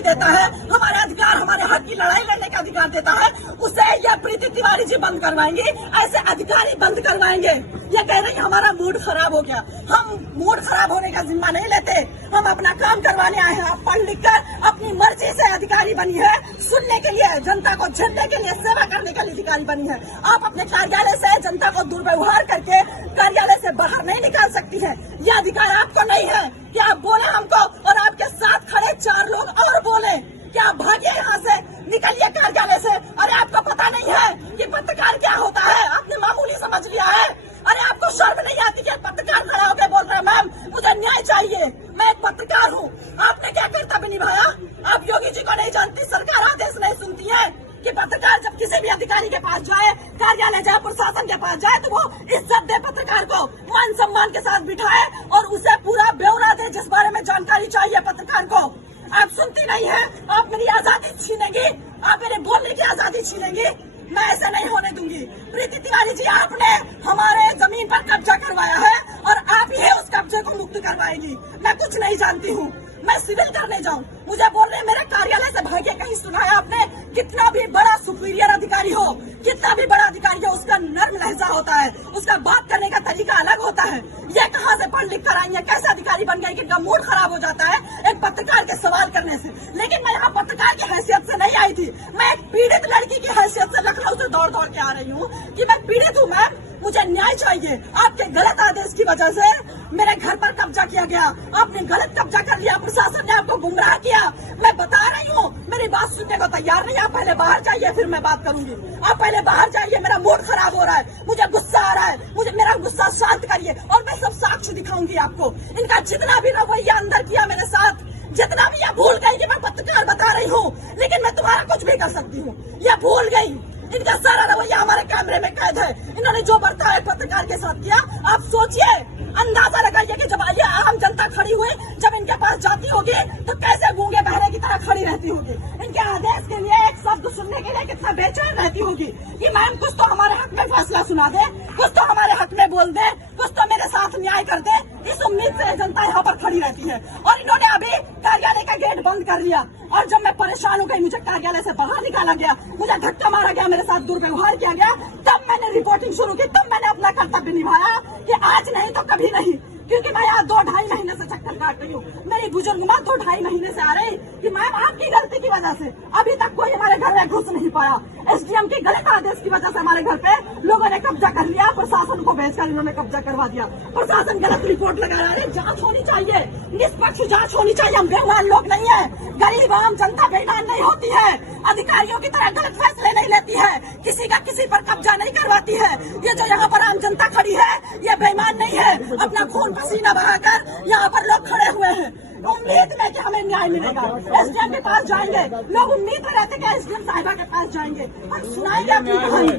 शक्ति देता है, हमारे अधिकार, हमारे हक की लड़ाई लड़ने का अधिकार देता है, उसे यह प्रीति तिवारी जी बंद करवाएंगी, ऐसे अधिकारी बंद करवाएंगे। ये कह रही हमारा मूड खराब हो गया। हम मूड खराब होने का जिम्मा नहीं लेते, हम अपना काम करवाने आए हैं। आप पढ़ लिख कर अपनी मर्जी से अधिकारी बनी है, सुनने के लिए, जनता को झेलने के लिए, सेवा करने के लिए अधिकारी बनी है। आप अपने कार्यालय से जनता को दुर्व्यवहार करके कार्यालय से बाहर नहीं निकाल सकती है। यह अधिकार आपको नहीं है कि आप बोले हमको और आपके साथ खड़े 4 लोग और बोले कि आप भागिए यहाँ से, निकलिए कार्यालय से। अरे आपको पता नहीं है कि पत्रकार क्या होता है? आपने मामूली समझ लिया है। अरे आपको शर्म नहीं आती कि पत्रकार खड़ा होकर बोल रहे हैं मैम मुझे न्याय चाहिए, मैं एक पत्रकार हूँ। आपने क्या कर्तव्य निभाया? आप योगी जी को नहीं जानती, सरकार आदेश नहीं सुनती है कि पत्रकार जब किसी भी अधिकारी के पास जाए, कार्यालय जाए, प्रशासन के पास जाए, तो वो इज्जत दे, पत्रकार को मान सम्मान के साथ बिठाए और उसे पूरा ब्यौरा दे जिस बारे में जानकारी चाहिए पत्रकार को। आप सुनती नहीं है, आप मेरी आजादी छीनेंगी, आप मेरे बोलने की आजादी छीनेंगी। मैं ऐसे नहीं होने दूंगी। प्रीति तिवारी जी, आपने हमारे जमीन पर कब्जा करवाया है और आप ही उस कब्जे को मुक्त करवाएंगी। मैं कुछ नहीं जानती हूँ, मैं सिविल करने जाऊँ, मुझे बोल रहे मेरे कार्यालय से भागे। कहीं सुना है आपने? कितना भी बड़ा सुपीरियर अधिकारी हो, कितना भी बड़ा अधिकारी हो, उसका नर्म लहजा होता है, उसका बात करने का तरीका अलग होता है। ये कहाँ से पढ़ लिख कर आई है? कैसे अधिकारी बन गई कि इनका मूड खराब हो जाता है एक पत्रकार के सवाल करने से? लेकिन मैं यहाँ पत्रकार की हैसियत से नहीं आई थी, मैं एक पीड़ित लड़की की हैसियत से लखनऊ से दौड़ दौड़ के आ रही हूँ कि मैं पीड़ित हूँ मैम, मुझे न्याय चाहिए। आपके गलत आदेश की वजह से मेरे घर पर कब्जा किया गया, आपने गलत कब्जा कर लिया, प्रशासन ने आपको गुमराह किया। मैं बता रही हूँ, मेरी बात सुनने को तैयार नहीं। आप पहले बाहर जाइए, फिर मैं बात करूंगी। आप पहले बाहर जाइए, मेरा मूड खराब हो रहा है, मुझे गुस्सा आ रहा है, मुझे मेरा गुस्सा शांत करिए और मैं सब साक्ष्य दिखाऊंगी आपको। इनका जितना भी रवैया अंदर किया मेरे साथ, जितना भी यह भूल गई कि मैं पत्रकार बता रही हूँ, लेकिन मैं तुम्हारा कुछ भी कर सकती हूँ, यह भूल गई। इनका सारा रवैया हमारे कैमरे में कैद है। इन्होंने जो बर्ताव एक पत्रकार के साथ किया, आप सोचिए, अंदाजा लगाइए कि जब ये आम जनता खड़ी हुई, जब इनके पास जाती होगी तो कैसे गूंगे बहरे की तरह खड़ी रहती होगी। इनके आदेश के लिए एक शब्द सुनने के लिए कितना बेचैन रहती होगी कि मैम कुछ तो हमारे हक में फैसला सुना दे, कुछ तो हमारे हक में बोल दे, कुछ तो मेरे साथ न्याय कर दे। इस उम्मीद से जनता यहाँ पर खड़ी रहती है। और इन्होंने अभी कार्यालय का गेट बंद कर लिया और जब मैं परेशान हो गई, मुझे कार्यालय से बाहर निकाला गया, मुझे धक्का मारा गया, मेरे साथ दुर्व्यवहार किया गया, तब मैंने रिपोर्टिंग शुरू की, तब मैंने अपना कर्तव्य निभाया कि आज नहीं तो कभी नहीं। क्योंकि मैं यहाँ 2-2.5 महीने से चक्कर काट रही हूँ। मेरी बुजुर्ग माँ 2-2.5 महीने से आ रही कि मैम आपकी गलती की वजह से अभी तक कोई हमारे घर में घुस नहीं पाया। एसडीएम के गलत आदेश की वजह से हमारे घर पे लोगों ने कब्जा कर लिया, प्रशासन को भेजकर इन्होंने कब्जा करवा दिया। प्रशासन गलत रिपोर्ट लगा रहा है। जांच होनी चाहिए, निष्पक्ष जांच होनी चाहिए। हम बेईमान लोग नहीं है, गरीब आम जनता बेईमान नहीं होती है, अधिकारियों की तरह गलत फैसले नहीं लेती है, किसी का किसी पर कब्जा नहीं करवाती है। ये जो यहाँ पर आम जनता खड़ी है, ये बेईमान नहीं है। अपना खून पसीना बहाकर यहाँ पर लोग खड़े हुए हैं उम्मीद में कि हमें न्याय मिलेगा। एसडीएम के पास जाएंगे, लोग उम्मीद में रहते कि एसडीएम साहिबा के पास जाएंगे, हम सुनाएंगे अपनी कहानी।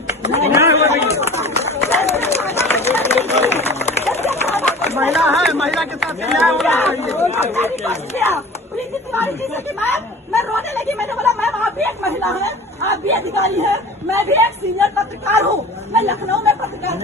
महिला है, महिला के साथ न्याय होना चाहिए। प्रीति तिवारी जी से कि मैं रोने लगी। मैंने बोला मैम आप भी एक महिला हैं, आप भी अधिकारी हैं, मैं भी एक सीनियर पत्रकार हूँ, मैं लखनऊ में पत्रकार